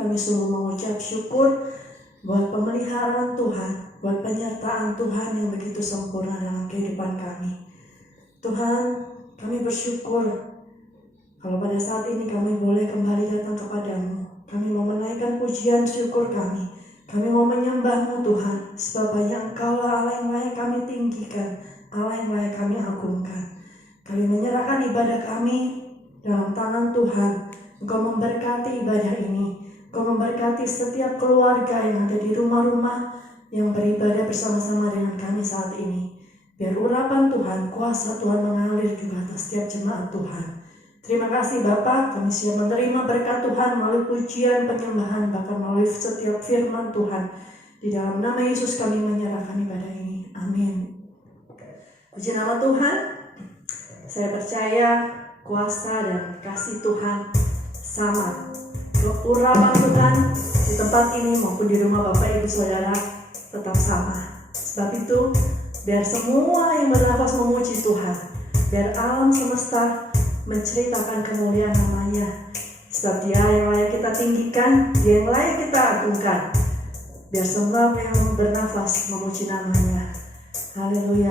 kami sungguh mengucap syukur buat pemeliharaan Tuhan, buat penyertaan Tuhan yang begitu sempurna dalam kehidupan kami. Tuhan, kami bersyukur kalau pada saat ini kami boleh kembali datang kepadamu. Kami mau menaikkan pujian syukur kami. Kami mau menyembah-Mu Tuhan, sebab hanya Engkau-lah Allah yang layak kami tinggikan, Allah yang layak kami agungkan. Kami menyerahkan ibadah kami dalam tangan Tuhan. Engkau memberkati ibadah ini. Engkau memberkati setiap keluarga yang ada di rumah-rumah yang beribadah bersama-sama dengan kami saat ini. Biar urapan Tuhan, kuasa Tuhan mengalir juga atas setiap jemaat Tuhan. Terima kasih Bapa, kami siap menerima berkat Tuhan melalui pujian, penyembahan, bahkan melalui setiap firman Tuhan. Di dalam nama Yesus kami menyerahkan ibadah ini. Amin. Puji nama Tuhan. Saya percaya kuasa dan kasih Tuhan sama. Urapan Tuhan di tempat ini maupun di rumah Bapak Ibu Saudara tetap sama. Sebab itu, biar semua yang bernafas memuji Tuhan, biar alam semesta menceritakan kemuliaan namanya. Sebab Dia yang layak kita tinggikan, Dia yang layak kita agungkan. Biar semua yang bernafas memuji namanya. Haleluya.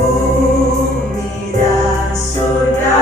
Bumi dan surga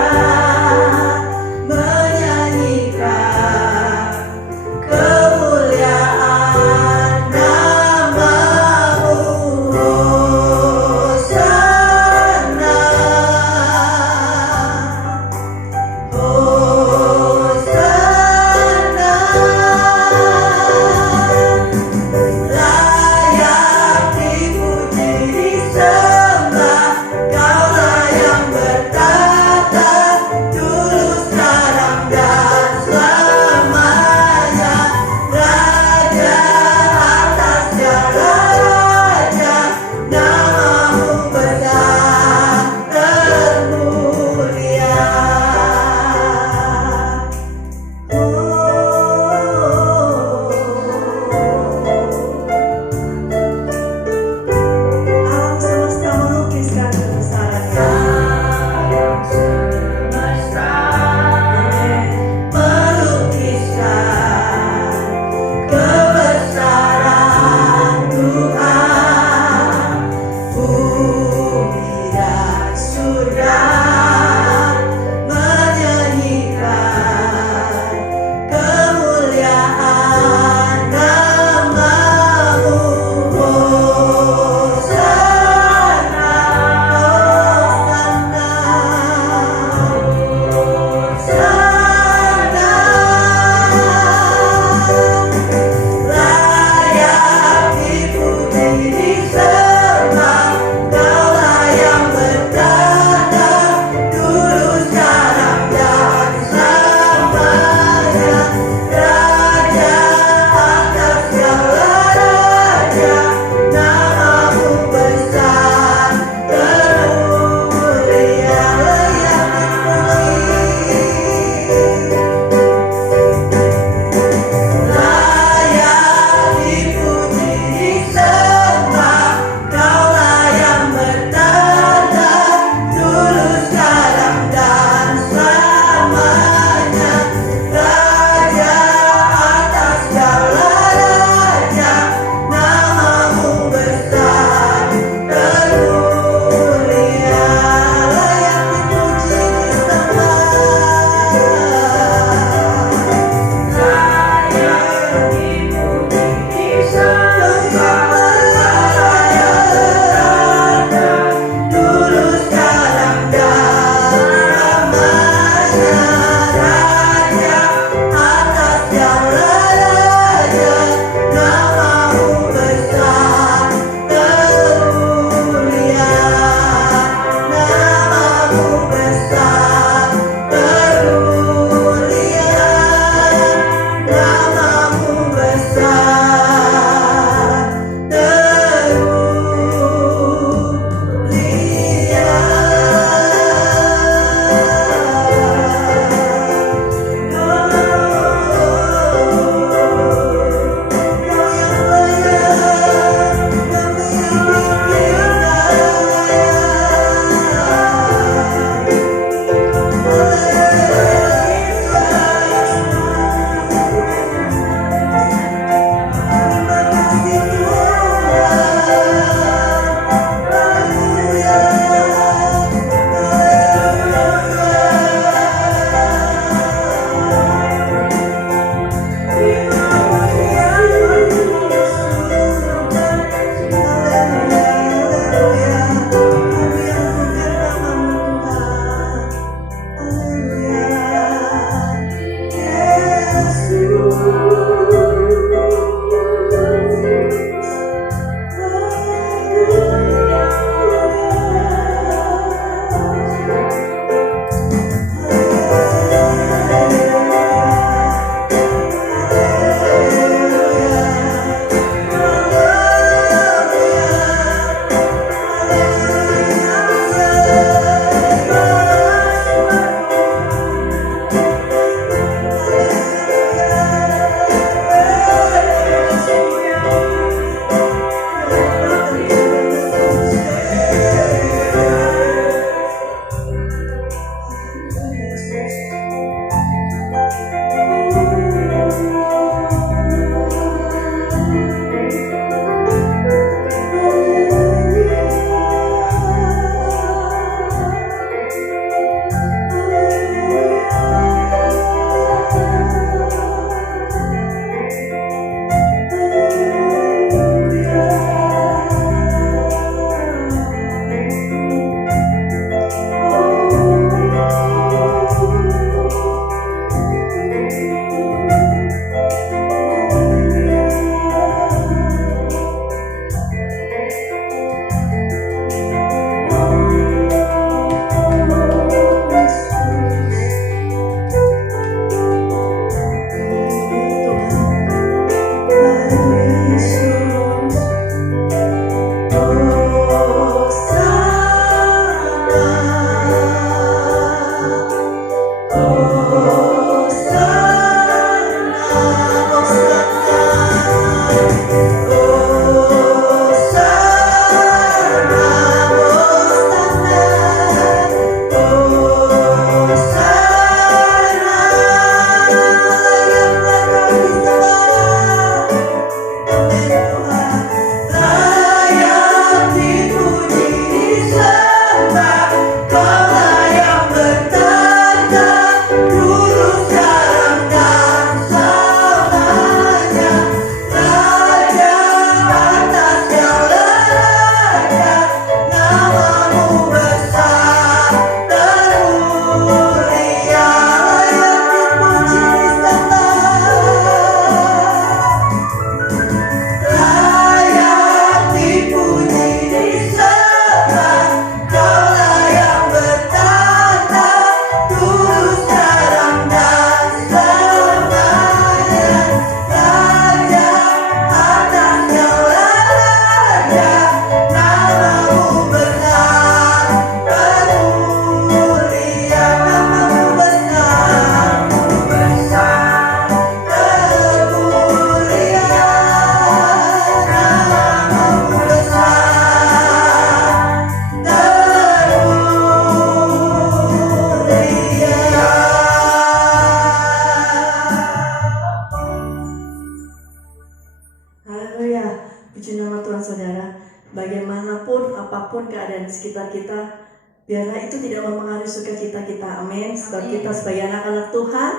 Bagaimanapun, apapun keadaan di sekitar kita, biarlah itu tidak mempengaruhi sukacita kita. Amin. Sebab kita sebagai anak-anak Tuhan,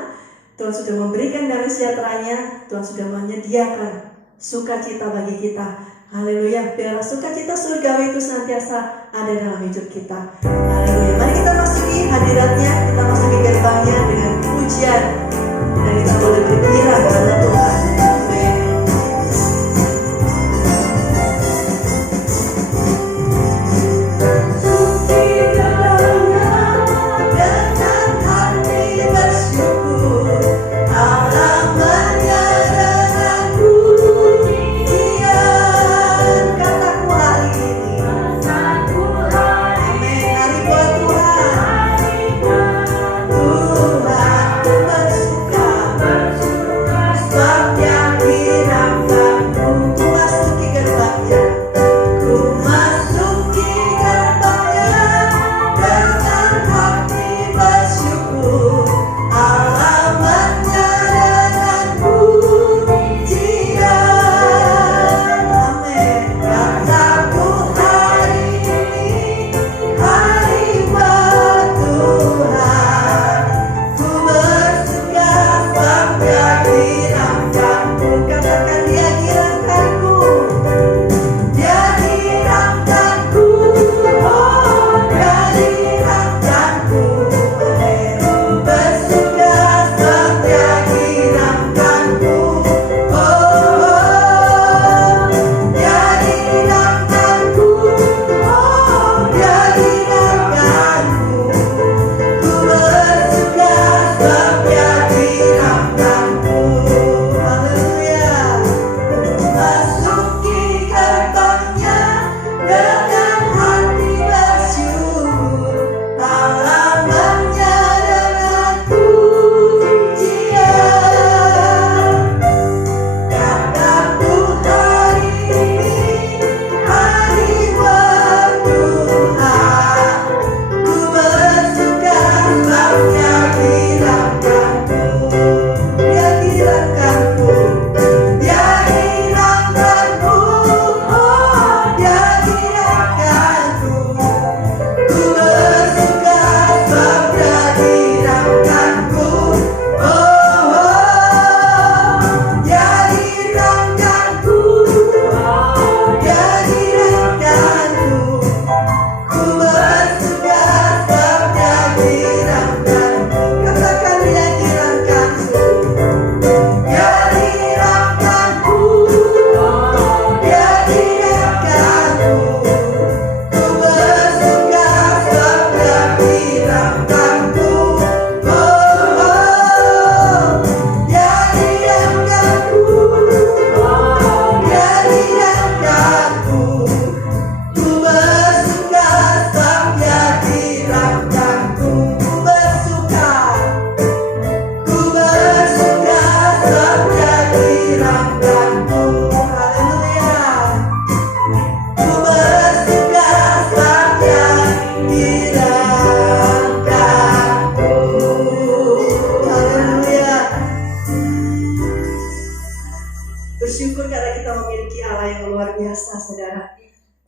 Tuhan sudah memberikan damai sejahteranya, Tuhan sudah menyediakan sukacita bagi kita. Haleluya. Biarlah sukacita surgawi itu senantiasa ada dalam hidup kita. Haleluya. Mari kita masuki hadiratnya, kita masuki gerbangnya dengan pujian, dan kita boleh bergembira kepada Tuhan.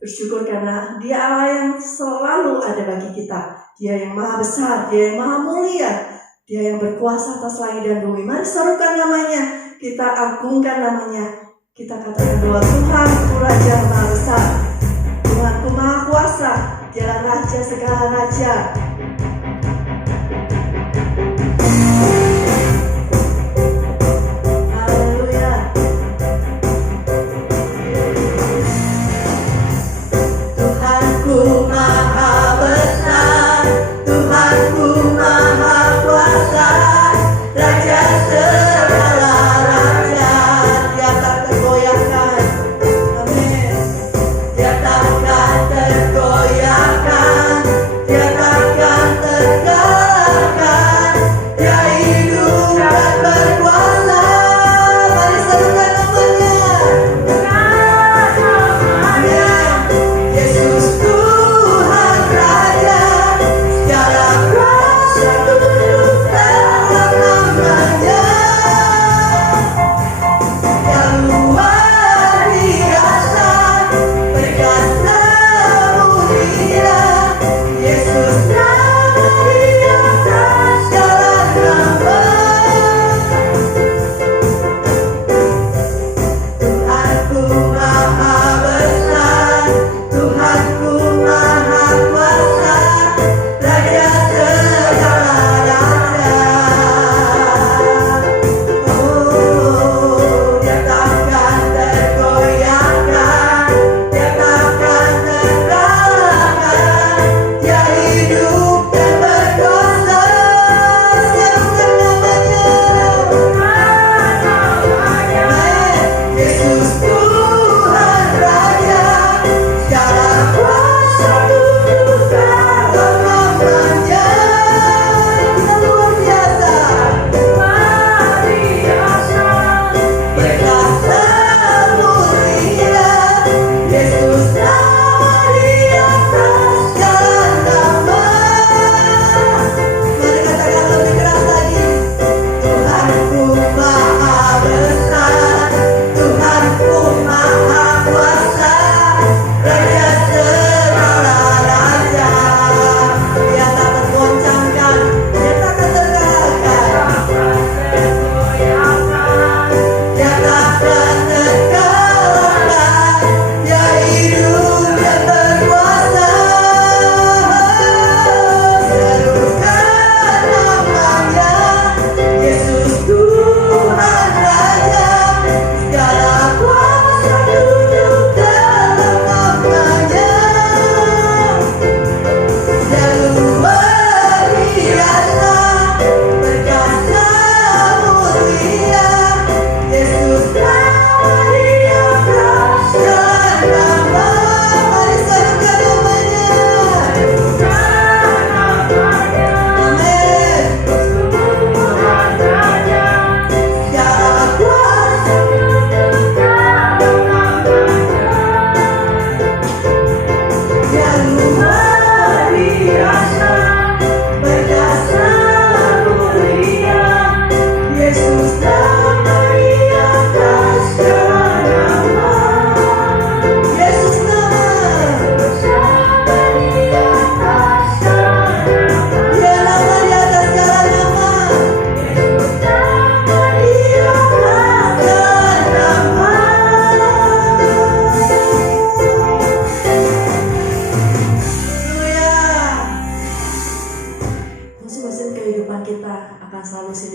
Bersyukur karena Dia Allah yang selalu ada bagi kita. Dia yang maha besar, Dia yang maha mulia, Dia yang berkuasa atas langit dan bumi. Mari serukan namanya, kita agungkan namanya. Kita katakan bahwa Tuhanku Raja maha besar, Tuhanku maha kuasa, Dialah Raja segala raja. Dia takkan tergoyahkan, Dia takkan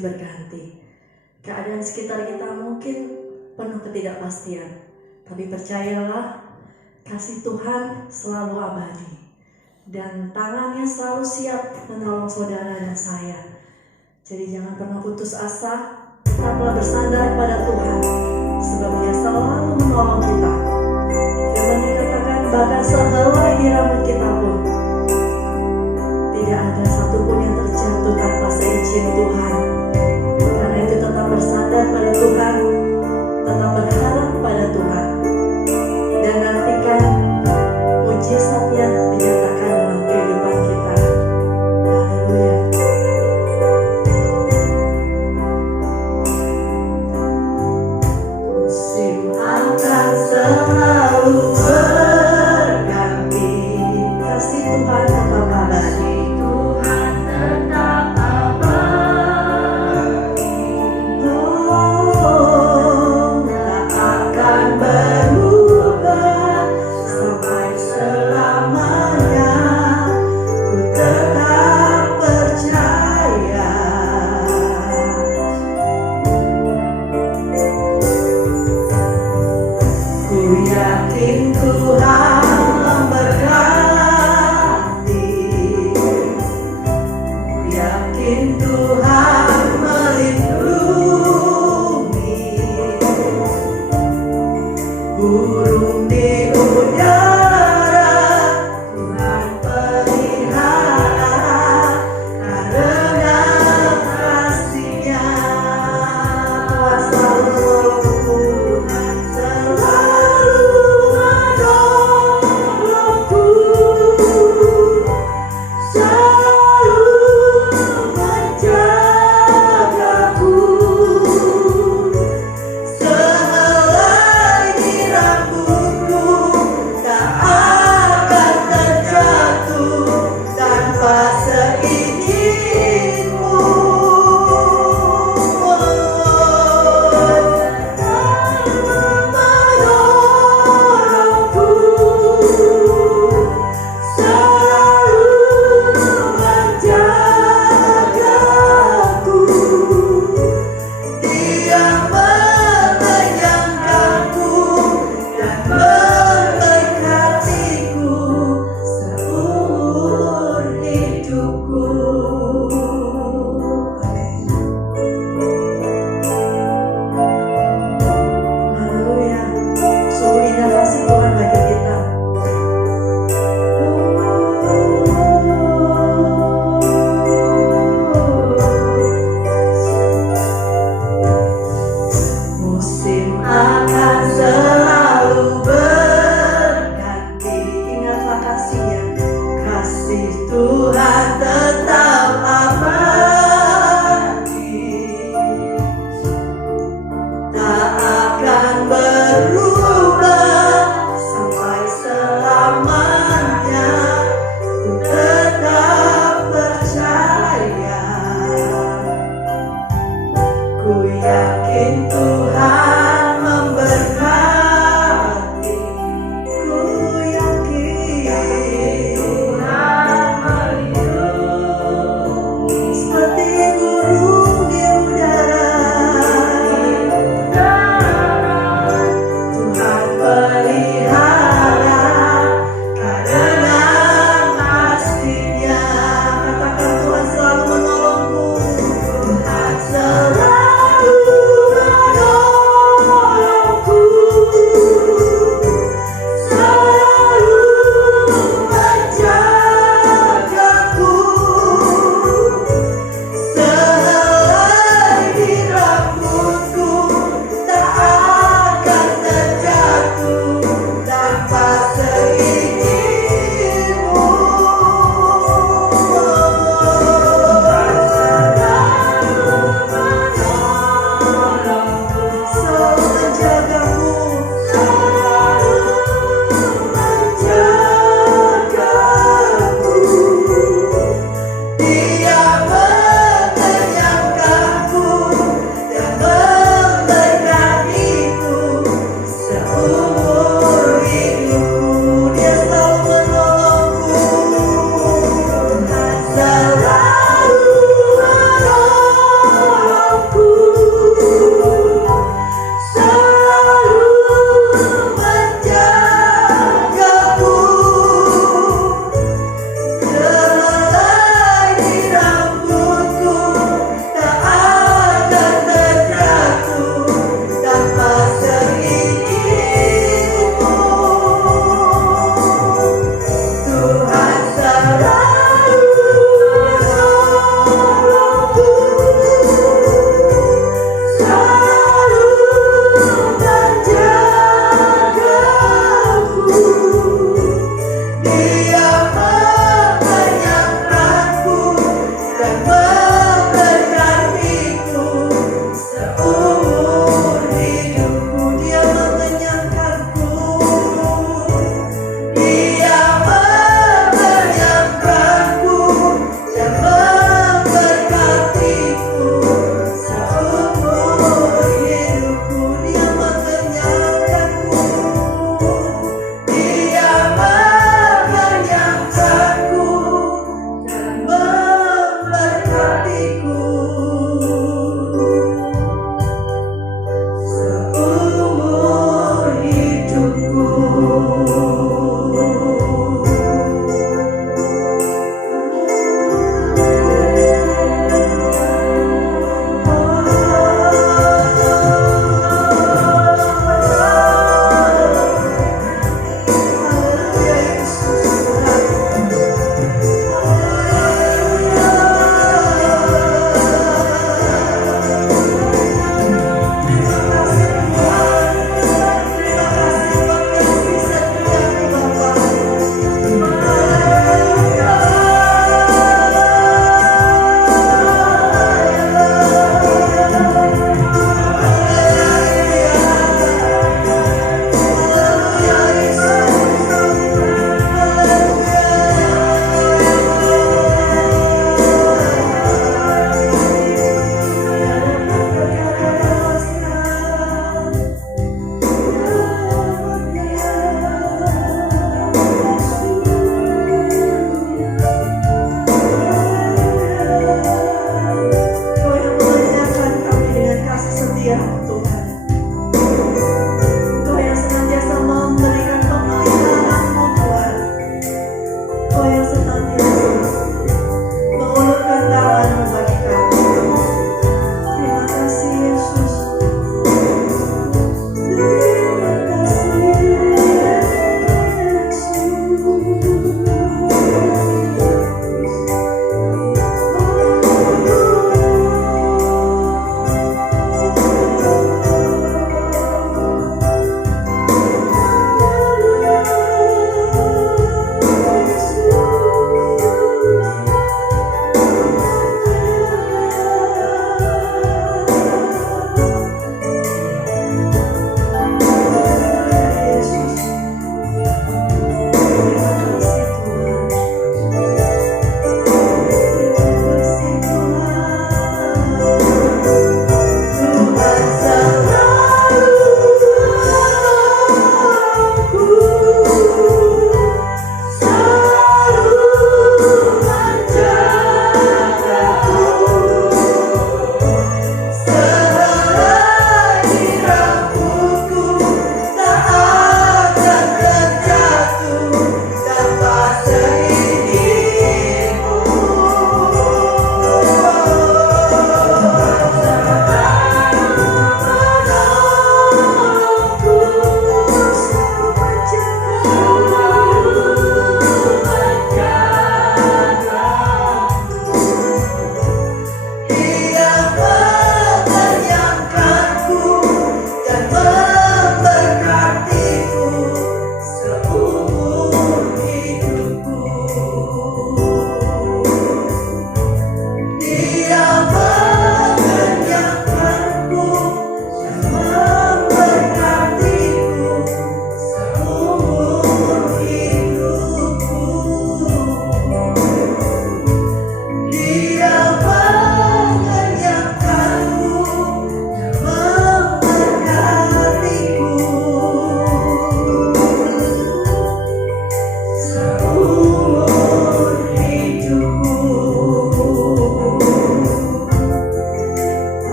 silih berganti. Keadaan sekitar kita mungkin penuh ketidakpastian, tapi percayalah, kasih Tuhan selalu abadi dan tangannya selalu siap menolong saudara dan saya. Jadi jangan pernah putus asa, tetaplah bersandar pada Tuhan, sebab Dia selalu menolong kita. Firman dikatakan bahkan sehelai di rambut kita pun tidak ada satupun yang terjatuh tanpa seizin Tuhan. Karena itu tetap bersandar pada Tuhan, tetap berharap pada Tuhan, dan nantikan mujizatnya dinyatakan dalam kehidupan kita. Haleluya. Musim akan selalu berganti, kasih Tuhan tetap abadi. Tuhan tetap abadi. Oh, tak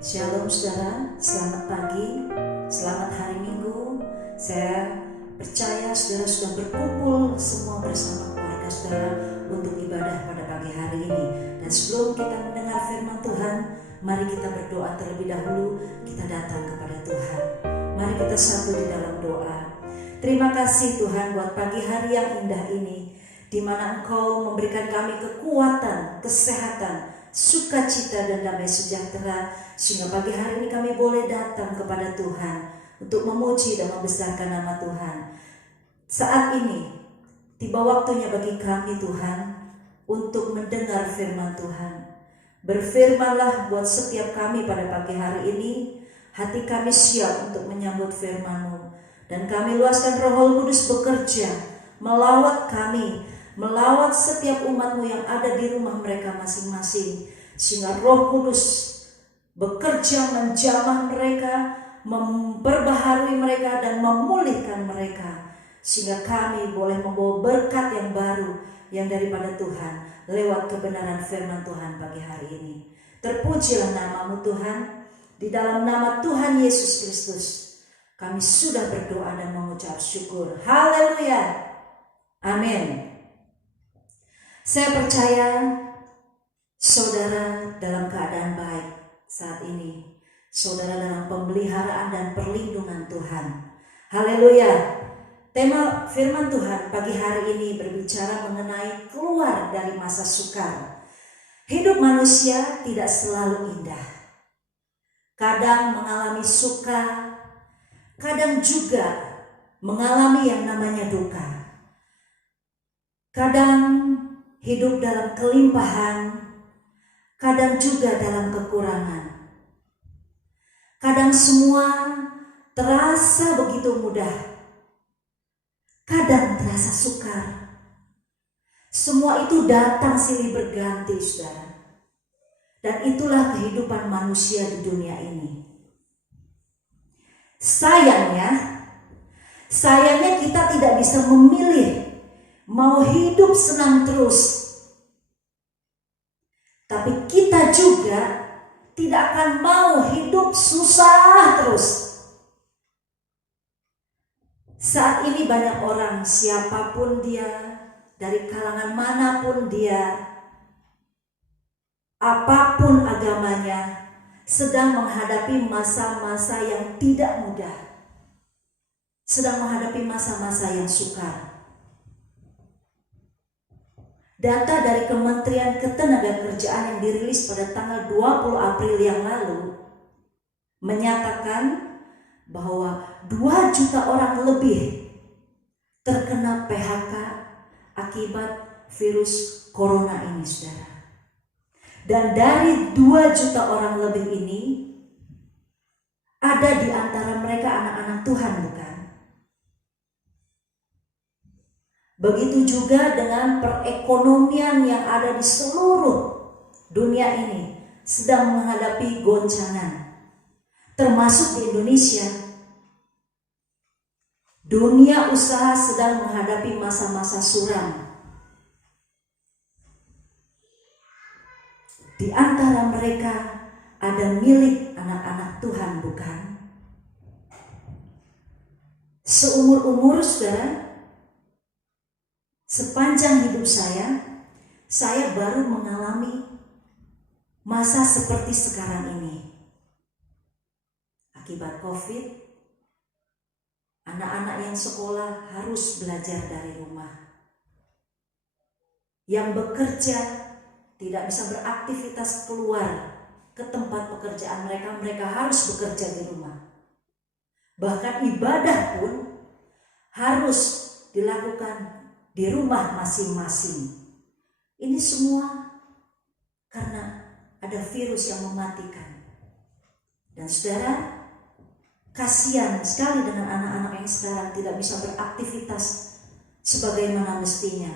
Shalom saudara, selamat pagi, selamat hari Minggu. Saya percaya saudara sudah berkumpul semua bersama keluarga saudara untuk ibadah pada pagi hari ini. Dan sebelum kita mendengar firman Tuhan, mari kita berdoa terlebih dahulu. Kita datang kepada Tuhan. Mari kita satu di dalam doa. Terima kasih Tuhan buat pagi hari yang indah ini, di mana Engkau memberikan kami kekuatan, kesehatan, sukacita dan damai sejahtera, sehingga pagi hari ini kami boleh datang kepada Tuhan untuk memuji dan membesarkan nama Tuhan. Saat ini tiba waktunya bagi kami Tuhan untuk mendengar firman Tuhan. Berfirmanlah buat setiap kami pada pagi hari ini. Hati kami siap untuk menyambut firman-Mu, dan kami luaskan Roh Kudus bekerja melawat kami, melawat setiap umat-Mu yang ada di rumah mereka masing-masing, sehingga Roh Kudus bekerja menjamah mereka, memperbaharui mereka dan memulihkan mereka, sehingga kami boleh membawa berkat yang baru yang daripada Tuhan lewat kebenaran firman Tuhan pagi hari ini. Terpujilah nama-Mu Tuhan. Di dalam nama Tuhan Yesus Kristus kami sudah berdoa dan mengucap syukur. Haleluya. Amin. Saya percaya saudara dalam keadaan baik saat ini. Saudara dalam pemeliharaan dan perlindungan Tuhan. Haleluya. Tema firman Tuhan pagi hari ini berbicara mengenai keluar dari masa sukar. Hidup manusia tidak selalu indah. Kadang mengalami suka, kadang juga mengalami yang namanya duka. Kadang hidup dalam kelimpahan, kadang juga dalam kekurangan. Kadang semua terasa begitu mudah, kadang terasa sukar. Semua itu datang silih berganti, saudara. Dan itulah kehidupan manusia di dunia ini. Sayangnya kita tidak bisa memilih mau hidup senang terus. Tapi kita juga tidak akan mau hidup susah terus. Saat ini banyak orang, siapapun dia, dari kalangan manapun dia, apapun agamanya, sedang menghadapi masa-masa yang tidak mudah, sedang menghadapi masa-masa yang sukar. Data dari Kementerian Ketenagakerjaan yang dirilis pada tanggal 20 April yang lalu menyatakan bahwa 2 juta orang lebih terkena PHK akibat virus corona ini, saudara. Dan dari 2 juta orang lebih ini, ada di antara mereka anak-anak Tuhan, bukan? Begitu juga dengan perekonomian yang ada di seluruh dunia ini sedang menghadapi goncangan. Termasuk di Indonesia. Dunia usaha sedang menghadapi masa-masa suram. Di antara mereka ada milik anak-anak Tuhan, bukan? Seumur-umur saudara, sepanjang hidup saya baru mengalami masa seperti sekarang ini. Akibat COVID, anak-anak yang sekolah harus belajar dari rumah. Yang bekerja tidak bisa beraktivitas keluar ke tempat pekerjaan mereka harus bekerja di rumah. Bahkan ibadah pun harus dilakukan di rumah masing-masing. Ini semua karena ada virus yang mematikan. Dan saudara, kasihan sekali dengan anak-anak yang sekarang tidak bisa beraktivitas sebagaimana mestinya.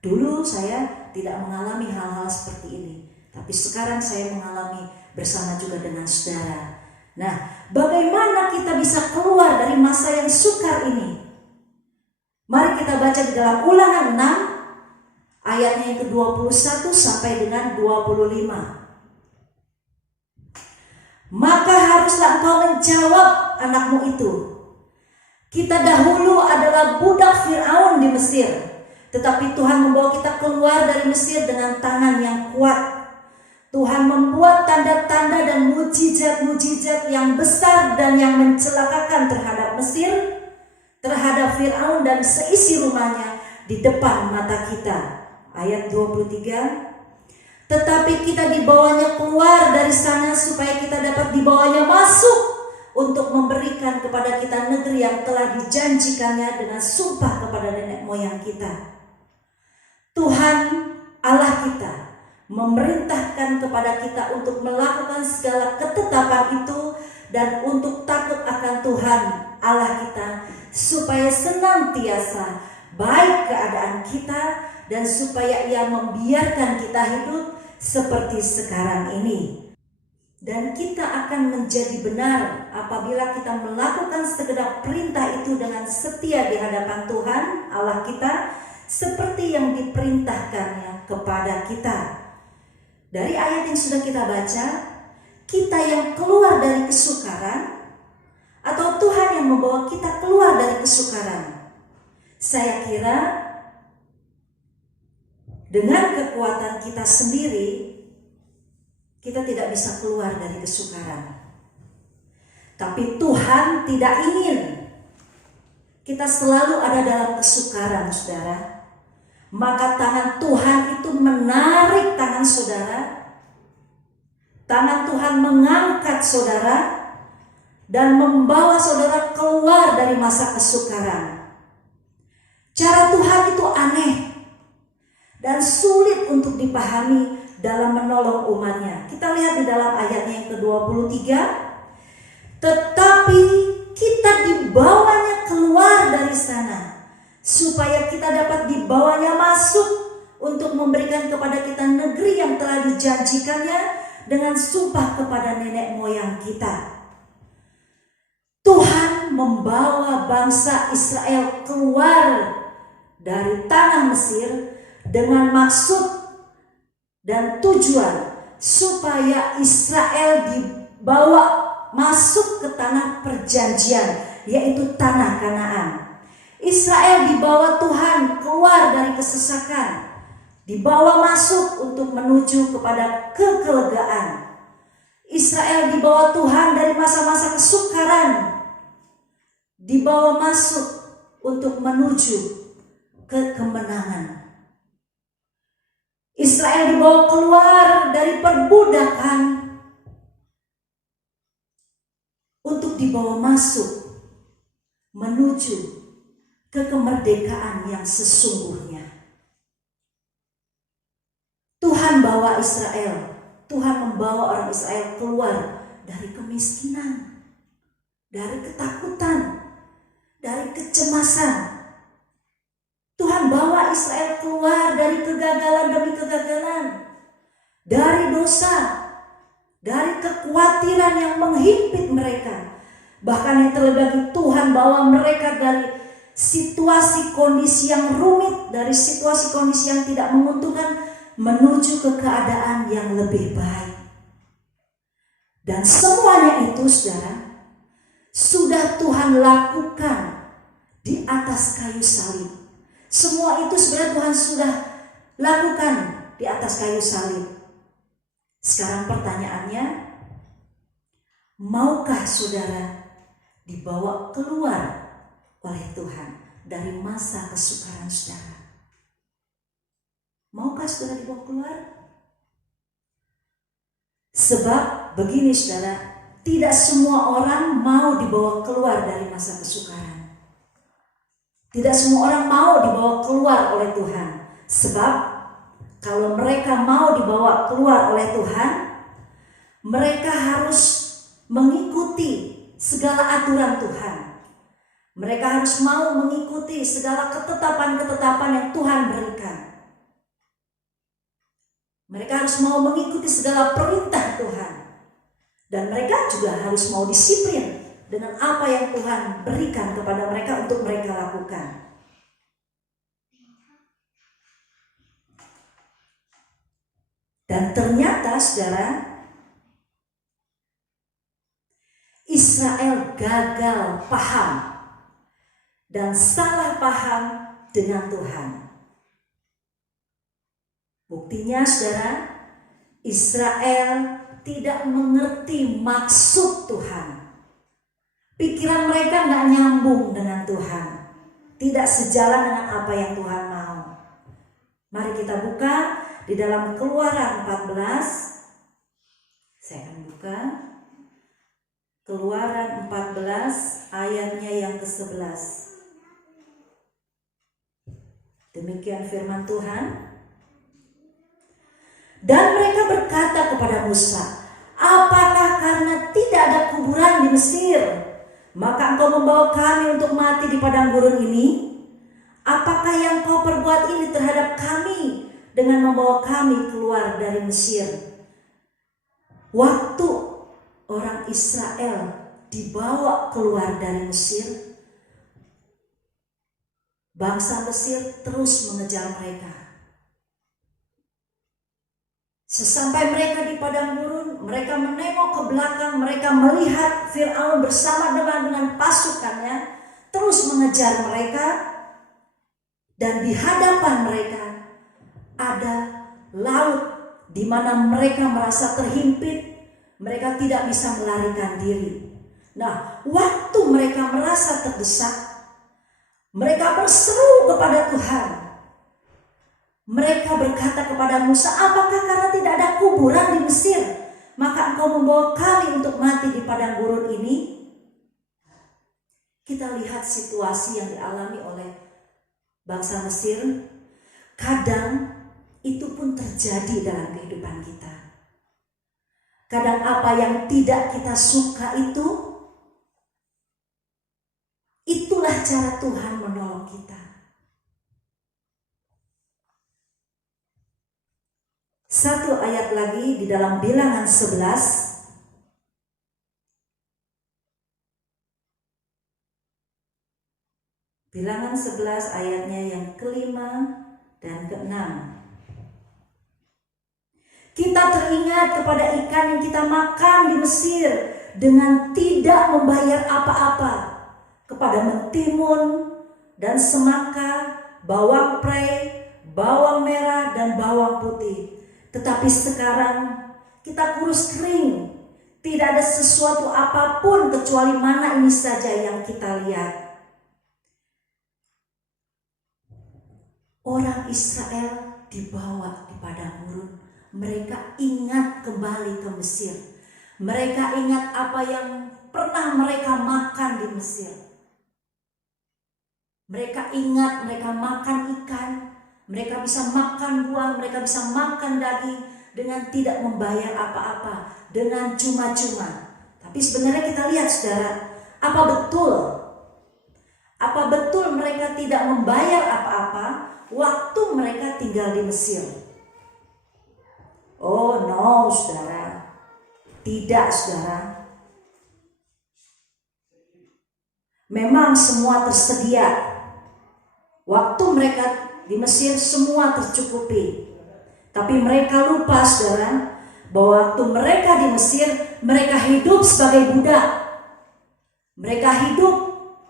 Dulu saya tidak mengalami hal-hal seperti ini, tapi sekarang saya mengalami bersama juga dengan saudara. Nah, bagaimana kita bisa keluar dari masa yang sukar ini? Mari kita baca di dalam Ulangan 6 ayatnya yang ke-21 sampai dengan 25. maka haruslah engkau menjawab anakmu itu. Kita dahulu adalah budak Firaun di Mesir, tetapi Tuhan membawa kita keluar dari Mesir dengan tangan yang kuat. Tuhan membuat tanda-tanda dan mujizat-mujizat yang besar dan yang mencelakakan terhadap Mesir, terhadap Firaun dan seisi rumahnya di depan mata kita. Ayat 23. Tetapi kita dibawanya keluar dari sana supaya kita dapat dibawanya masuk untuk memberikan kepada kita negeri yang telah dijanjikannya dengan sumpah kepada nenek moyang kita. Tuhan Allah kita memerintahkan kepada kita untuk melakukan segala ketetapan itu dan untuk takut akan Tuhan Allah kita, supaya senantiasa baik keadaan kita dan supaya Ia membiarkan kita hidup seperti sekarang ini. Dan kita akan menjadi benar apabila kita melakukan segenap perintah itu dengan setia di hadapan Tuhan Allah kita, seperti yang diperintahkannya kepada kita. Dari ayat yang sudah kita baca, kita yang keluar dari kesukaran atau Tuhan yang membawa kita keluar dari kesukaran? Saya kira dengan kekuatan kita sendiri, kita tidak bisa keluar dari kesukaran. Tapi Tuhan tidak ingin kita selalu ada dalam kesukaran, saudara. Maka tangan Tuhan itu menarik tangan saudara. Tangan Tuhan mengangkat saudara dan membawa saudara keluar dari masa kesukaran. Cara Tuhan itu aneh dan sulit untuk dipahami dalam menolong umatnya. Kita lihat di dalam ayatnya yang ke-23. Tetapi kita dibawanya keluar dari sana, supaya kita dapat dibawanya masuk untuk memberikan kepada kita negeri yang telah dijanjikannya dengan sumpah kepada nenek moyang kita. Tuhan membawa bangsa Israel keluar dari tanah Mesir dengan maksud dan tujuan supaya Israel dibawa masuk ke tanah perjanjian, yaitu tanah Kanaan. Israel dibawa Tuhan keluar dari kesesakan, dibawa masuk untuk menuju kepada kekelegaan. Israel dibawa Tuhan dari masa-masa kesukaran, dibawa masuk untuk menuju ke kemenangan. Israel dibawa keluar dari perbudakan untuk dibawa masuk menuju ke kemerdekaan yang sesungguhnya. Tuhan bawa Israel, Tuhan membawa orang Israel keluar dari kemiskinan, dari ketakutan, dari kecemasan. Tuhan bawa Israel keluar dari kegagalan demi kegagalan, dari dosa, dari kekhawatiran yang menghimpit mereka. Bahkan yang terlebih Tuhan bawa mereka dari situasi kondisi yang rumit, dari situasi kondisi yang tidak menguntungkan, menuju ke keadaan yang lebih baik. Dan semuanya itu, saudara, sudah Tuhan lakukan di atas kayu salib. Semua itu sebenarnya Tuhan sudah lakukan di atas kayu salib. Sekarang pertanyaannya, maukah saudara dibawa keluar oleh Tuhan dari masa kesukaran saudara? Maukah saudara dibawa keluar? Sebab begini saudara, tidak semua orang mau dibawa keluar dari masa kesukaran. Tidak semua orang mau dibawa keluar oleh Tuhan. Sebab kalau mereka mau dibawa keluar oleh Tuhan, mereka harus mengikuti segala aturan Tuhan. Mereka harus mau mengikuti segala ketetapan-ketetapan yang Tuhan berikan. Mereka harus mau mengikuti segala perintah Tuhan. Dan mereka juga harus mau disiplin dengan apa yang Tuhan berikan kepada mereka untuk mereka lakukan. Dan ternyata saudara, Israel gagal paham dan salah paham dengan Tuhan. Buktinya saudara, Israel tidak mengerti maksud Tuhan. Pikiran mereka nggak nyambung dengan Tuhan. Tidak sejalan dengan apa yang Tuhan mau. Mari kita buka di dalam Keluaran 14. Saya akan buka Keluaran 14 ayatnya yang ke-11. Demikian firman Tuhan. Dan mereka berkata kepada Musa, apakah karena tidak ada kuburan di Mesir, maka engkau membawa kami untuk mati di padang gurun ini? Apakah yang kau perbuat ini terhadap kami dengan membawa kami keluar dari Mesir? Waktu orang Israel dibawa keluar dari Mesir, bangsa Mesir terus mengejar mereka. Sesampai mereka di padang gurun, mereka menengok ke belakang, mereka melihat Fir'aun bersama dengan pasukannya terus mengejar mereka, dan di hadapan mereka ada laut di mana mereka merasa terhimpit, mereka tidak bisa melarikan diri. Nah, waktu mereka merasa terdesak, mereka berseru kepada Tuhan. Mereka berkata kepada Musa, apakah karena tidak ada kuburan di Mesir, maka engkau membawa kami untuk mati di padang gurun ini? Kita lihat situasi yang dialami oleh bangsa Mesir. Kadang itu pun terjadi dalam kehidupan kita. Kadang apa yang tidak kita suka itulah cara Tuhan menolong kita. Satu ayat lagi di dalam Bilangan 11. Bilangan 11 ayatnya yang ke-5 dan ke-6. Kita teringat kepada ikan yang kita makan di Mesir dengan tidak membayar apa-apa, kepada mentimun dan semangka, bawang prei, bawang merah dan bawang putih. Tetapi sekarang kita kurus kering, tidak ada sesuatu apapun kecuali mana ini saja yang kita lihat. Orang Israel dibawa di padang gurun. Mereka ingat kembali ke Mesir. Mereka ingat apa yang pernah mereka makan di Mesir. Mereka ingat mereka makan ikan. Mereka bisa makan buah, mereka bisa makan daging dengan tidak membayar apa-apa, dengan cuma-cuma. Tapi sebenarnya kita lihat saudara, apa betul mereka tidak membayar apa-apa waktu mereka tinggal di Mesir? Oh no saudara, tidak saudara. Memang semua tersedia. Waktu mereka di Mesir semua tercukupi. Tapi mereka lupa saudara, bahwa waktu mereka di Mesir, mereka hidup sebagai budak. Mereka hidup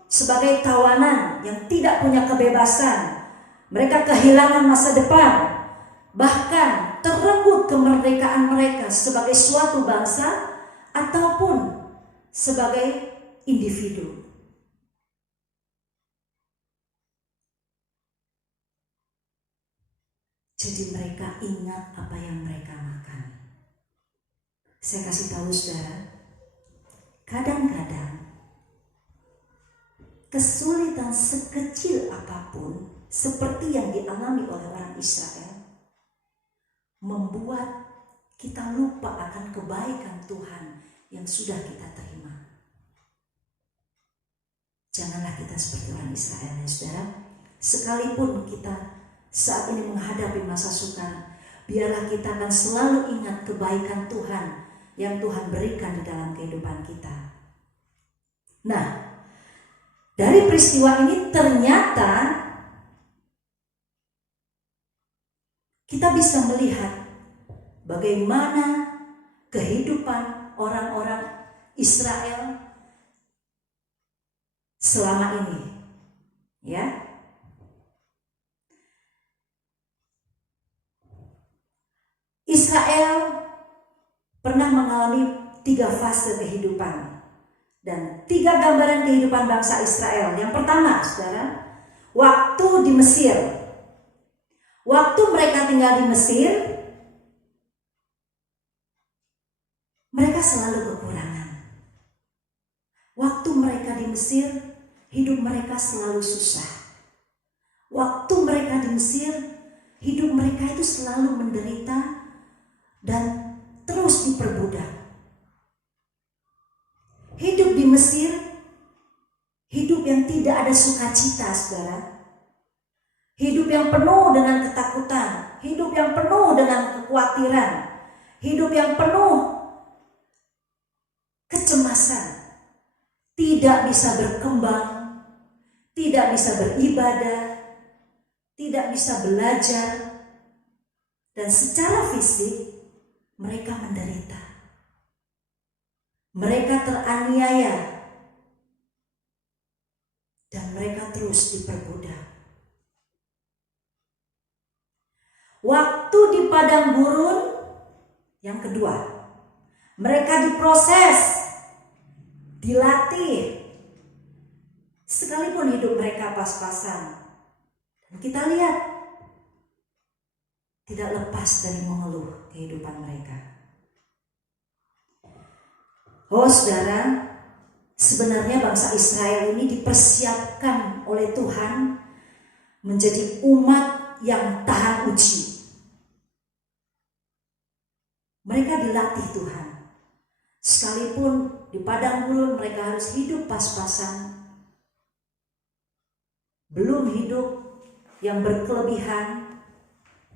sebagai tawanan yang tidak punya kebebasan. Mereka kehilangan masa depan. Bahkan terenggut kemerdekaan mereka sebagai suatu bangsa ataupun sebagai individu. Jadi mereka ingat apa yang mereka makan. Saya kasih tahu saudara, kadang-kadang kesulitan sekecil apapun seperti yang dialami oleh orang Israel membuat kita lupa akan kebaikan Tuhan yang sudah kita terima. Janganlah kita seperti orang Israel ya saudara. Sekalipun kita saat ini menghadapi masa sukar, biarlah kita akan selalu ingat kebaikan Tuhan yang Tuhan berikan di dalam kehidupan kita. Nah, dari peristiwa ini ternyata kita bisa melihat bagaimana kehidupan orang-orang Israel selama ini. Ya. Israel pernah mengalami 3 fase kehidupan dan 3 gambaran kehidupan bangsa Israel. Yang pertama, saudara, waktu di Mesir. Waktu mereka tinggal di Mesir, mereka selalu kekurangan. Waktu mereka di Mesir, hidup mereka selalu susah. Waktu mereka di Mesir, hidup mereka itu selalu menderita dan terus diperbudak. Hidup di Mesir, hidup yang tidak ada sukacita, saudara. Hidup yang penuh dengan ketakutan, hidup yang penuh dengan kekhawatiran, hidup yang penuh kecemasan, tidak bisa berkembang, tidak bisa beribadah, tidak bisa belajar, dan secara fisik mereka menderita. Mereka teraniaya dan mereka terus diperbudak. Waktu di padang gurun yang kedua, mereka diproses, dilatih, sekalipun hidup mereka pas-pasan. Dan kita lihat, tidak lepas dari mengeluh kehidupan mereka. Oh saudara, sebenarnya bangsa Israel ini dipersiapkan oleh Tuhan menjadi umat yang tahan uji. Mereka dilatih Tuhan. Sekalipun di padang gurun mereka harus hidup pas-pasan, belum hidup yang berkelebihan,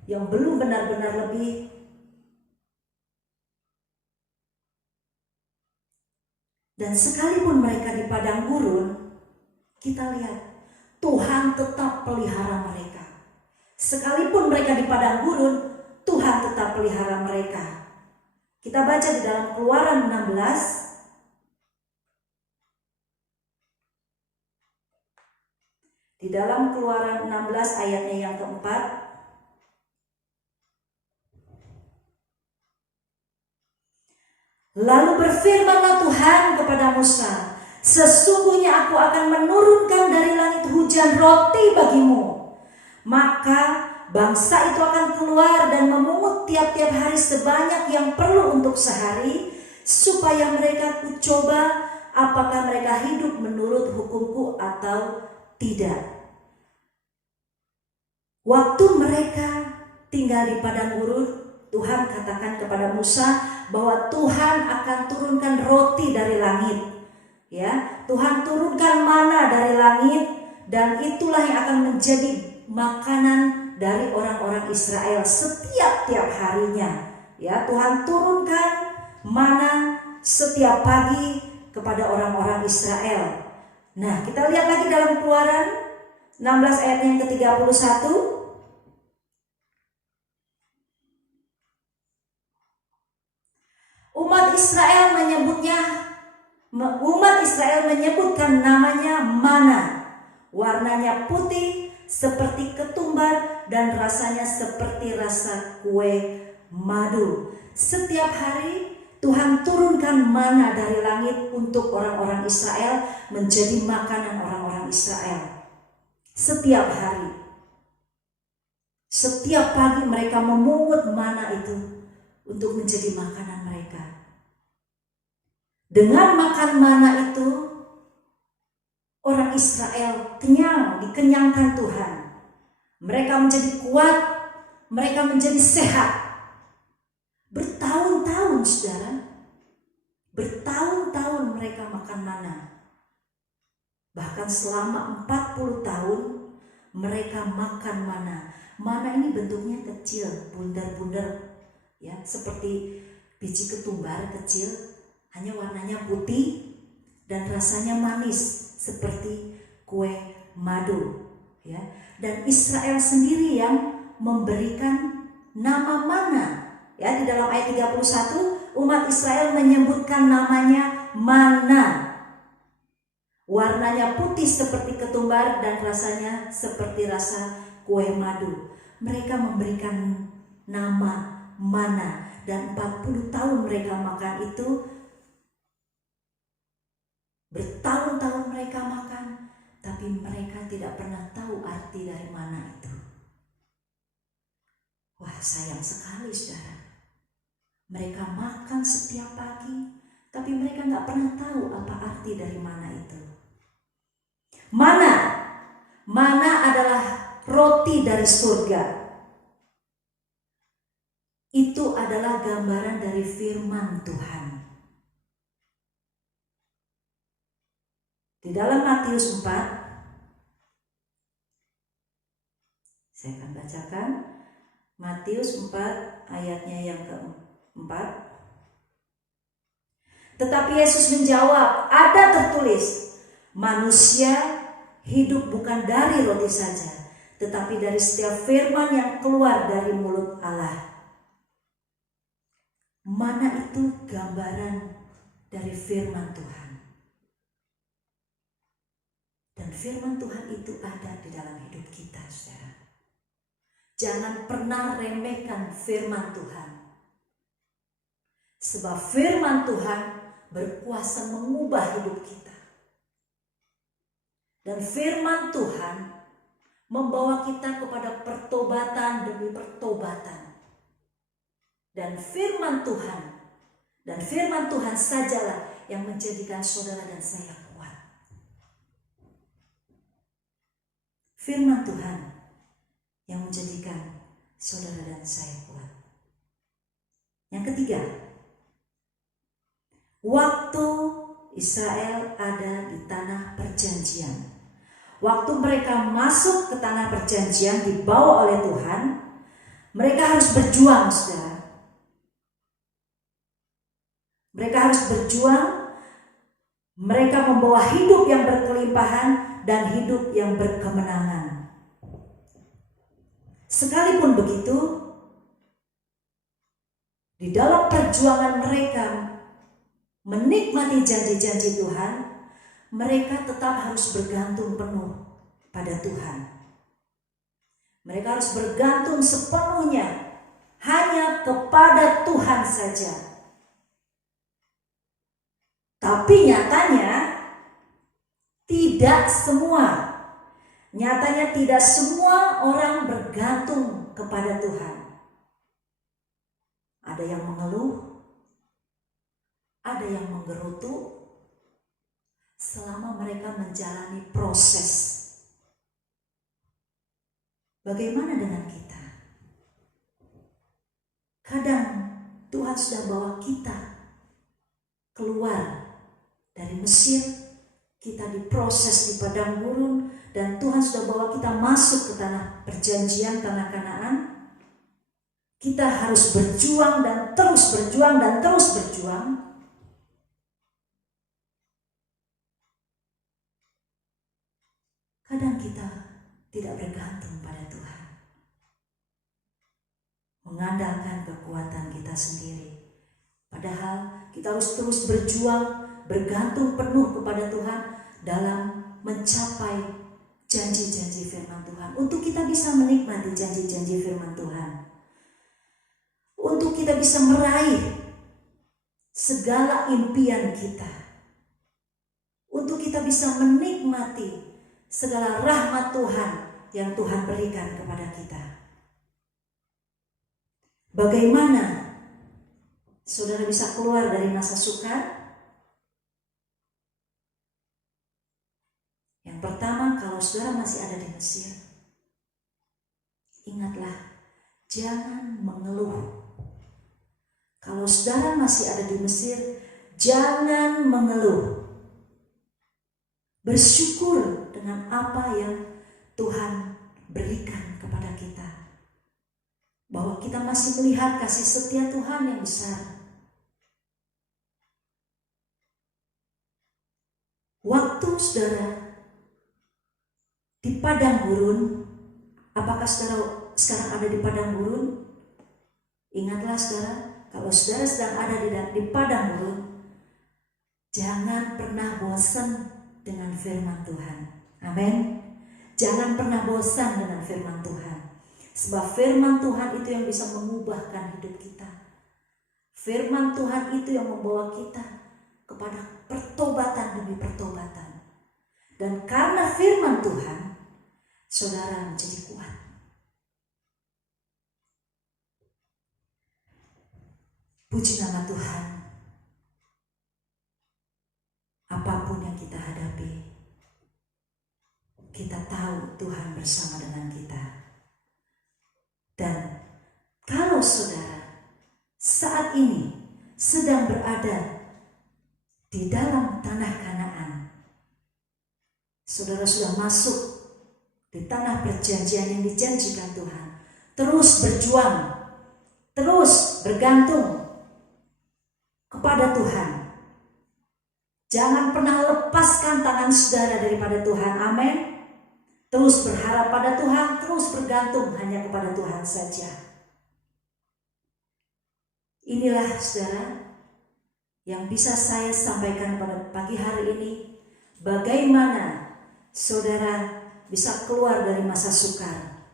yang belum benar-benar lebih. Dan sekalipun mereka di padang gurun, kita lihat Tuhan tetap pelihara mereka. Sekalipun mereka di padang gurun, Tuhan tetap pelihara mereka. Kita baca di dalam Keluaran 16. Di dalam Keluaran 16 ayatnya yang keempat. Lalu berfirmanlah Tuhan kepada Musa, sesungguhnya aku akan menurunkan dari langit hujan roti bagimu. Maka bangsa itu akan keluar dan memungut tiap-tiap hari sebanyak yang perlu untuk sehari, supaya mereka kucoba apakah mereka hidup menurut hukumku atau tidak. Waktu mereka tinggal di padang gurun, Tuhan katakan kepada Musa bahwa Tuhan akan turunkan roti dari langit. Ya, Tuhan turunkan mana dari langit, dan itulah yang akan menjadi makanan dari orang-orang Israel setiap harinya. Ya, Tuhan turunkan mana setiap pagi kepada orang-orang Israel. Nah, kita lihat lagi dalam Keluaran 16 ayat yang ke-31. Umat Israel menyebutkan namanya mana. Warnanya putih seperti ketumbar dan rasanya seperti rasa kue madu. Setiap hari Tuhan turunkan mana dari langit untuk orang-orang Israel menjadi makanan orang-orang Israel. Setiap hari. Setiap pagi mereka memungut mana itu untuk menjadi makanan mereka. Dengan makan mana itu, orang Israel kenyang, dikenyangkan Tuhan. Mereka menjadi kuat, mereka menjadi sehat. Bertahun-tahun, saudara. Bertahun-tahun mereka makan mana. Bahkan selama 40 tahun mereka makan mana. Mana ini bentuknya kecil, bundar-bundar, ya, seperti biji ketumbar kecil, hanya warnanya putih dan rasanya manis seperti kue madu, ya. Dan Israel sendiri yang memberikan nama mana, ya. Di dalam ayat 31 umat Israel menyebutkan namanya mana. Warna Warnanya putih seperti ketumbar dan rasanya seperti rasa kue madu. Mereka memberikan nama mana, dan 40 tahun mereka makan itu. Bertahun-tahun mereka makan, tapi mereka tidak pernah tahu arti dari mana itu. Wah, sayang sekali saudara. Mereka makan setiap pagi, tapi mereka nggak pernah tahu apa arti dari mana itu. Mana adalah roti dari surga. Itu adalah gambaran dari firman Tuhan. Di dalam Matius 4, saya akan bacakan Matius 4 ayatnya yang keempat. Tetapi Yesus menjawab, ada tertulis, manusia hidup bukan dari roti saja, tetapi dari setiap firman yang keluar dari mulut Allah. Mana itu gambaran dari firman Tuhan. Dan firman Tuhan itu ada di dalam hidup kita, saudara. Jangan pernah remehkan firman Tuhan. Sebab firman Tuhan berkuasa mengubah hidup kita. Dan firman Tuhan membawa kita kepada pertobatan demi pertobatan. Dan firman Tuhan sajalah yang menjadikan saudara dan saya kuat. Firman Tuhan yang menjadikan saudara dan saya kuat. Yang ketiga, waktu Israel ada di tanah perjanjian. Waktu mereka masuk ke tanah perjanjian dibawa oleh Tuhan, mereka harus berjuang, saudara. Mereka harus berjuang. Mereka membawa hidup yang berkelimpahan dan hidup yang berkemenangan. Sekalipun begitu, di dalam perjuangan mereka menikmati janji-janji Tuhan, mereka tetap harus bergantung penuh pada Tuhan. Mereka harus bergantung sepenuhnya hanya kepada Tuhan saja. Tapi nyatanya tidak semua orang bergantung kepada Tuhan. Ada yang mengeluh, ada yang menggerutu selama mereka menjalani proses. Bagaimana dengan kita? Kadang Tuhan sudah bawa kita keluar dari Mesir, kita diproses di padang gurun, dan Tuhan sudah bawa kita masuk ke tanah perjanjian, tanah Kanaan. Kita harus berjuang dan terus berjuang dan terus berjuang. Kadang kita tidak bergantung pada Tuhan, mengandalkan kekuatan kita sendiri. Padahal kita harus terus berjuang, bergantung penuh kepada Tuhan dalam mencapai janji-janji firman Tuhan. Untuk kita bisa menikmati janji-janji firman Tuhan. Untuk kita bisa meraih segala impian kita. Untuk kita bisa menikmati segala rahmat Tuhan yang Tuhan berikan kepada kita. Bagaimana saudara bisa keluar dari masa sukar? Yang pertama, kalau saudara masih ada di Mesir, ingatlah, jangan mengeluh. Kalau saudara masih ada di Mesir, jangan mengeluh. Bersyukur dengan apa yang Tuhan berikan kepada kita. Bahwa kita masih melihat kasih setia Tuhan yang besar. Waktu saudara di padang gurun, apakah saudara sekarang ada di padang gurun? Ingatlah saudara, kalau saudara sedang ada di padang gurun, jangan pernah bosan dengan firman Tuhan. Amin. Jangan pernah bosan dengan firman Tuhan. Sebab firman Tuhan itu yang bisa mengubahkan hidup kita. Firman Tuhan itu yang membawa kita kepada pertobatan demi pertobatan. Dan karena firman Tuhan, saudara menjadi kuat. Puji nama Tuhan. Apapun yang kita hadapi, kita tahu Tuhan bersama dengan kita. Dan kalau saudara saat ini sedang berada di dalam tanah Kanaan, saudara sudah masuk di tanah perjanjian yang dijanjikan Tuhan, terus berjuang, terus bergantung kepada Tuhan. Jangan pernah lepaskan tangan saudara daripada Tuhan. Amin. Terus berharap pada Tuhan, terus bergantung hanya kepada Tuhan saja. Inilah saudara yang bisa saya sampaikan pada pagi hari ini. Bagaimana saudara bisa keluar dari masa sukar.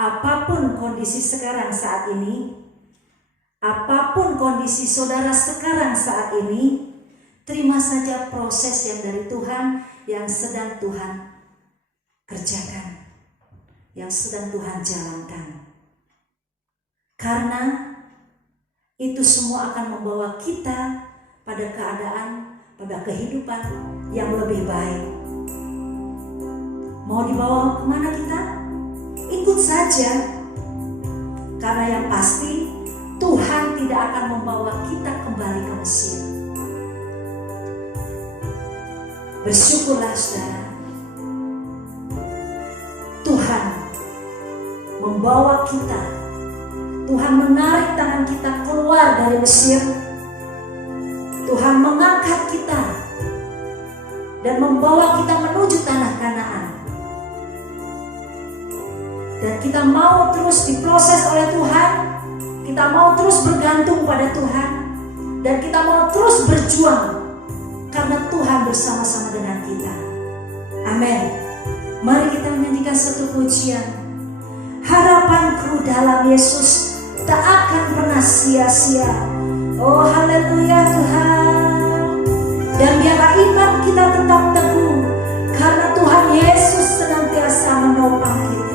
Apapun kondisi sekarang saat ini, apapun kondisi saudara sekarang saat ini, terima saja proses yang dari Tuhan, yang sedang Tuhan kerjakan, yang sedang Tuhan jalankan. Karena itu semua akan membawa kita pada keadaan, pada kehidupan yang lebih baik. Mau dibawa kemana kita? Ikut saja. Karena yang pasti Tuhan tidak akan membawa kita kembali ke Mesir. Bersyukurlah saudara, Tuhan membawa kita, Tuhan menarik tangan kita keluar dari Mesir. Tuhan mengangkat kita dan membawa kita menuju tanah Kanaan. Dan kita mau terus diproses oleh Tuhan, kita mau terus bergantung pada Tuhan, dan kita mau terus berjuang karena Tuhan bersama-sama dengan kita. Amin. Mari kita menyanyikan satu pujian. Harapanku dalam Yesus tak akan pernah sia-sia. Oh haleluya Tuhan. Dan biarlah iman kita tetap teguh, karena Tuhan Yesus senantiasa menopang kita.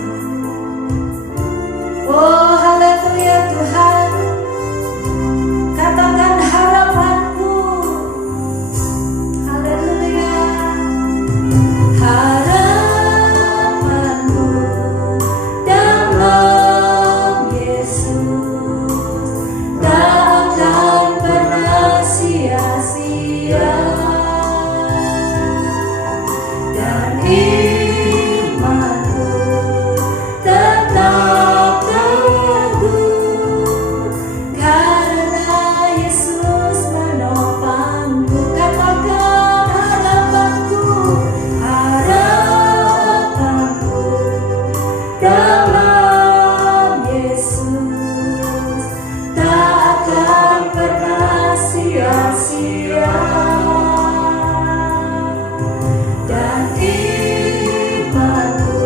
Oh haleluya Tuhan. Katakan harapanku. Haleluya. Harapanku dalam Yesus tak akan pernah sia-sia. Dan imanku tetap teguh, karena Yesus menopangku. Katakan harapanku, harapanku dalam Yesus tak akan pernah sia-sia. Dan imanku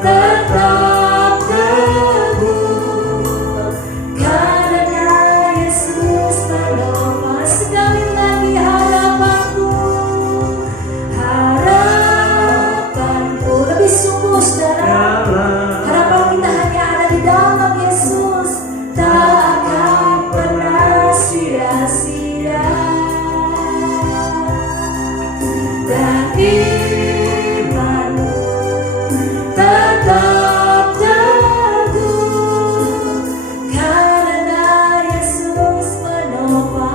tetap teguh, karena Yesus menopang. Sekali lagi harapanku, harapanku. Lebih sungguh saudara, harapan kita hanya ada di dalam Yesus, tak akan pernah sia-sia. Dan imanmu tetap teguh, karena Yesus menopang.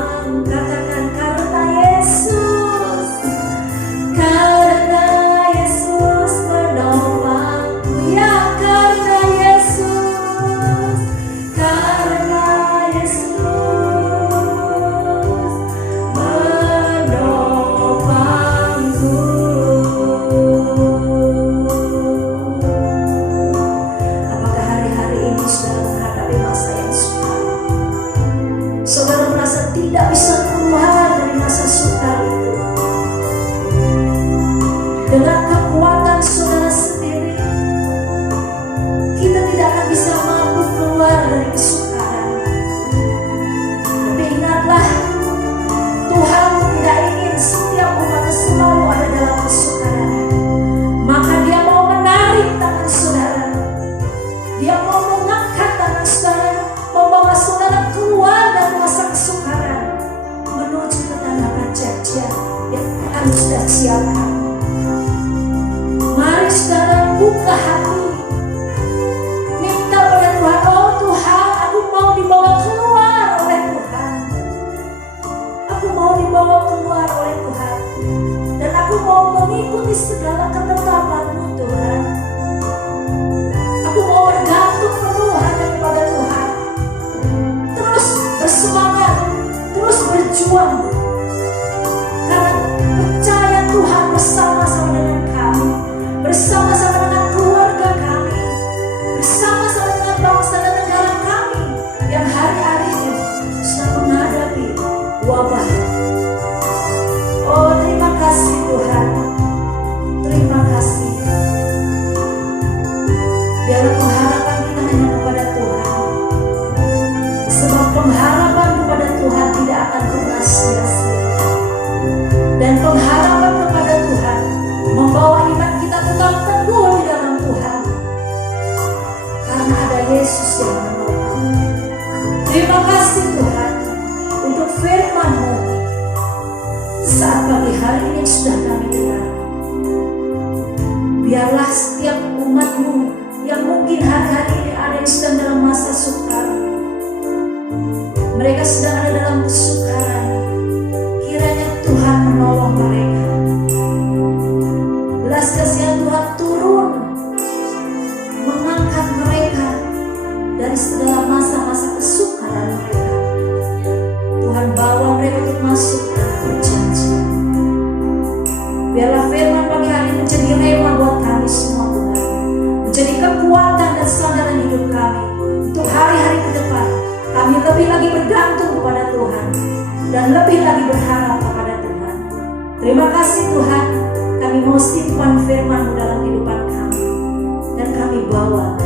merasa tidak bisa keluar dari masa sukar itu. Dengan kekuatan saudara sendiri, kita tidak akan bisa mampu keluar dari kesukaran. Tapi ingatlah, Tuhan tidak ingin setiap umatnya selalu ada dalam kesukaran. Maka Dia mau menarik tangan saudara. Dia mau mengangkat tangan saudara, membawa saudara keluar dari masa kesukaran menuju ke tanah perjanjian yang Tuhan sudah siapkan. Mari saudara buka hati, minta pada Tuhan, oh Tuhan, aku mau dibawa keluar oleh Tuhan. Aku mau dibawa keluar oleh Tuhan. Dan aku mau mengikuti segala ketetapan-Mu Tuhan. Aku mau bergantung penuh hanya kepada Tuhan. Terus bersemangat, terus berjuang. Karena percaya Tuhan bersama-sama dengan kami, bersama-sama dengan keluarga kami, bersama-sama dengan bangsa dan negara kami yang hari-hari ini sedang menghadapi wabah. Oh, terima kasih Tuhan. Terima kasih. Biarlah pengharapan kita hanya kepada Tuhan. Sebab pengharapan kepada Tuhan tidak akan pernah sia-sia. Dan pengharapan kepada Tuhan membawa iman kita tetap teguh di dalam Tuhan. Karena ada Yesus yang menolong. Terima kasih Tuhan untuk firman-Mu saat pagi hari ini sudah kami dengar. Biarlah setiap umat-Mu yang mungkin hari-hari ini ada yang sedang dalam masa sukar, mereka sedang ada dalam kesukaran, kiranya Tuhan menolong mereka. Belas kasihan Tuhan turun mengangkat mereka dari segala masa-masa kesukaran mereka. Tuhan bawa mereka untuk masuk dalam perjanjian. Biarlah firman pagi hari ini menjadi rema buat kami semua Tuhan, menjadi kekuatan dan sandaran hidup kami untuk hari-hari ke depan. Kami lebih lagi bergantung kepada Tuhan dan lebih lagi berharap kepada Tuhan. Terima kasih Tuhan, kami mau simpan firman-Mu dalam kehidupan kami dan kami bawa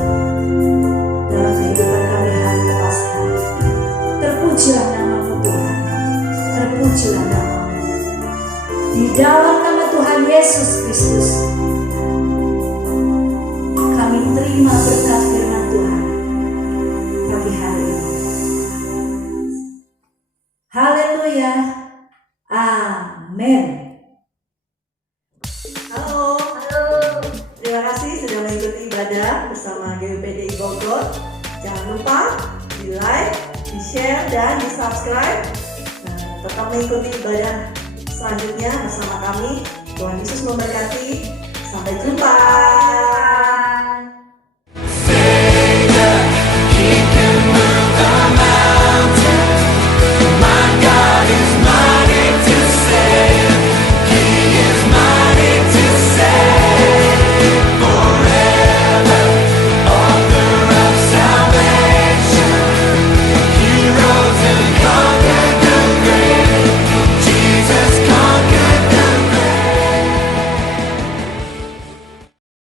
dalam kehidupan kami hari lepas hari. Terpujilah nama-Mu Tuhan, terpujilah nama-Mu. Di dalam nama Tuhan Yesus Kristus, kami terima berkat firman Tuhan pagi hari ini. Haleluya, amin. Halo. Terima kasih sudah mengikuti ibadah bersama GWPDI Bogor. Jangan lupa di like, di share, dan di subscribe. Nah, tetap mengikuti ibadah selanjutnya bersama kami. Tuhan Yesus memberkati. Sampai jumpa.